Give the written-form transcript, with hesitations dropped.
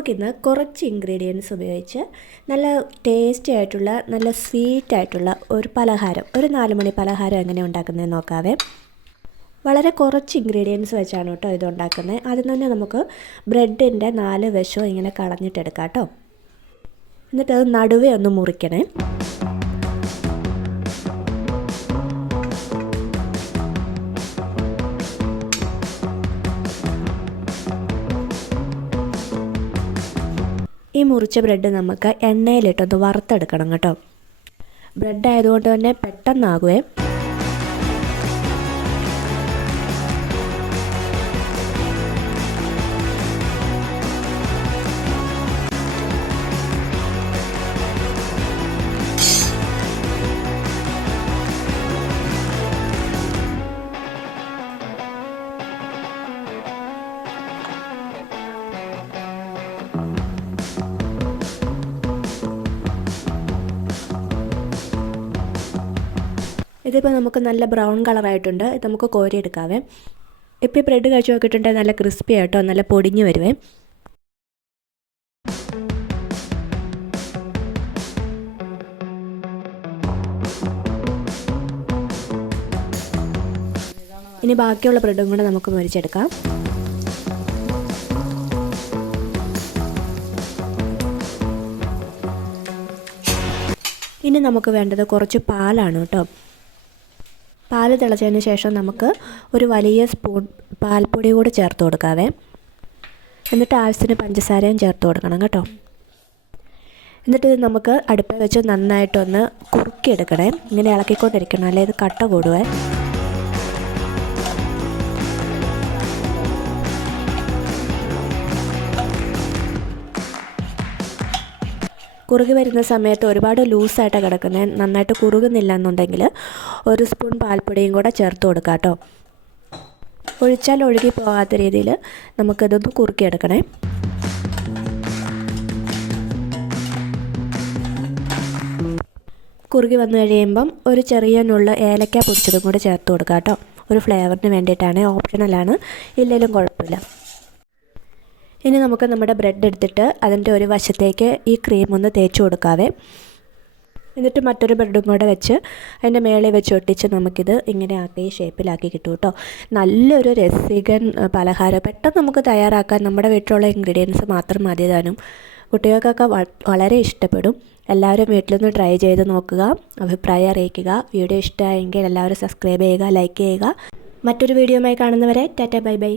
നമുക്കിന്ന് കുറച്ച് ഇൻഗ്രീഡിയൻസ് ഉപയോഗിച്ച് നല്ല ടേസ്റ്റി ആയിട്ടുള്ള നല്ല സ്വീറ്റ് ആയിട്ടുള്ള ഒരു പലഹാരം, ഒരു 4 മണി പലഹാരം എങ്ങനെ ഉണ്ടാക്കുന്നതെന്ന് നോക്കാവേ. വളരെ കുറച്ച് ഇൻഗ്രീഡിയൻസ് വെച്ചാണ് കേട്ടോ ഇത് ഉണ്ടാക്കുന്നത്. ആദ്യം തന്നെ നമുക്ക് ബ്രെഡിൻ്റെ 4 വശവും ഇങ്ങനെ കളഞ്ഞിട്ടെടുക്കാം കേട്ടോ. എന്നിട്ട് അത് നടുവേ ഒന്ന് മുറിക്കണേ. ഈ മുറിച്ച ബ്രെഡ് നമുക്ക് എണ്ണയിലിട്ടൊന്ന് വറുത്തെടുക്കണം കേട്ടോ. ബ്രെഡ് ആയതുകൊണ്ട് തന്നെ പെട്ടെന്നാകുവേ. ഇതിപ്പോൾ നമുക്ക് നല്ല ബ്രൗൺ കളറായിട്ടുണ്ട്. ഇത് നമുക്ക് കോരിയെടുക്കാവേ. ഇപ്പോൾ ഈ ബ്രെഡ് കഴിച്ച് നോക്കിയിട്ടുണ്ടെങ്കിൽ നല്ല ക്രിസ്പി ആയിട്ടോ, നല്ല പൊടിഞ്ഞ് വരുവേ. ഇനി ബാക്കിയുള്ള ബ്രെഡും കൂടെ നമുക്ക് മുറിച്ചെടുക്കാം. ഇനി നമുക്ക് വേണ്ടത് കുറച്ച് പാലാണ് കേട്ടോ. പാൽ തിളച്ചതിന് ശേഷം നമുക്ക് ഒരു വലിയ സ്പൂൺ പാൽപ്പൊടി കൂടി ചേർത്ത് കൊടുക്കാവേ. എന്നിട്ട് ആവശ്യത്തിന് പഞ്ചസാരയും ചേർത്ത് കൊടുക്കണം കേട്ടോ. എന്നിട്ട് ഇത് നമുക്ക് അടുപ്പിൽ വെച്ച് നന്നായിട്ടൊന്ന് കുറുക്കിയെടുക്കണേ. ഇങ്ങനെ ഇളക്കിക്കൊണ്ടിരിക്കണം, അല്ലെ ഇത് കട്ട കൂടുവേ. കുറുകി വരുന്ന സമയത്ത് ഒരുപാട് ലൂസായിട്ടാണ് കിടക്കുന്നത്. നന്നായിട്ട് കുറുകുന്നില്ല എന്നുണ്ടെങ്കിൽ 1 സ്പൂൺ പാൽപ്പൊടിയും കൂടെ ചേർത്ത് കൊടുക്കാം കേട്ടോ. ഒഴിച്ചാൽ ഒഴുകി പോകാത്ത രീതിയിൽ നമുക്കിതൊന്ന് കുറുക്കിയെടുക്കണേ. കുറുകി വന്നു കഴിയുമ്പം ഒരു ചെറിയ നുള്ള് ഏലക്ക പൊടിച്ചതും കൂടെ ചേർത്ത് കൊടുക്കാം കേട്ടോ. ഒരു ഫ്ലേവറിന് വേണ്ടിയിട്ടാണ്, ഓപ്ഷണലാണ്, ഇല്ലെങ്കിലും കുഴപ്പമില്ല. ഇനി നമുക്ക് നമ്മുടെ ബ്രെഡ് എടുത്തിട്ട് അതിൻ്റെ ഒരു വശത്തേക്ക് ഈ ക്രീം ഒന്ന് തേച്ച് കൊടുക്കാവേ. എന്നിട്ട് മറ്റൊരു ബ്രെഡും കൂടെ വെച്ച് അതിൻ്റെ മേളിൽ വെച്ച് ഒട്ടിച്ച് നമുക്കിത് ഇങ്ങനെ ആക്കി ഷേപ്പിലാക്കി കിട്ടും കേട്ടോ. നല്ലൊരു രസികൻ പലഹാരം, പെട്ടെന്ന് നമുക്ക് തയ്യാറാക്കാൻ. നമ്മുടെ വീട്ടിലുള്ള ഇൻഗ്രീഡിയൻസ് മാത്രം മതി താനും. കുട്ടികൾക്കൊക്കെ വളരെ ഇഷ്ടപ്പെടും. എല്ലാവരും വീട്ടിലൊന്ന് ട്രൈ ചെയ്ത് നോക്കുക, അഭിപ്രായം അറിയിക്കുക. വീഡിയോ ഇഷ്ടമായെങ്കിൽ എല്ലാവരും സബ്സ്ക്രൈബ് ചെയ്യുക, ലൈക്ക് ചെയ്യുക. മറ്റൊരു വീഡിയോയുമായി കാണുന്നവരെ ടാറ്റ ബൈ ബൈ.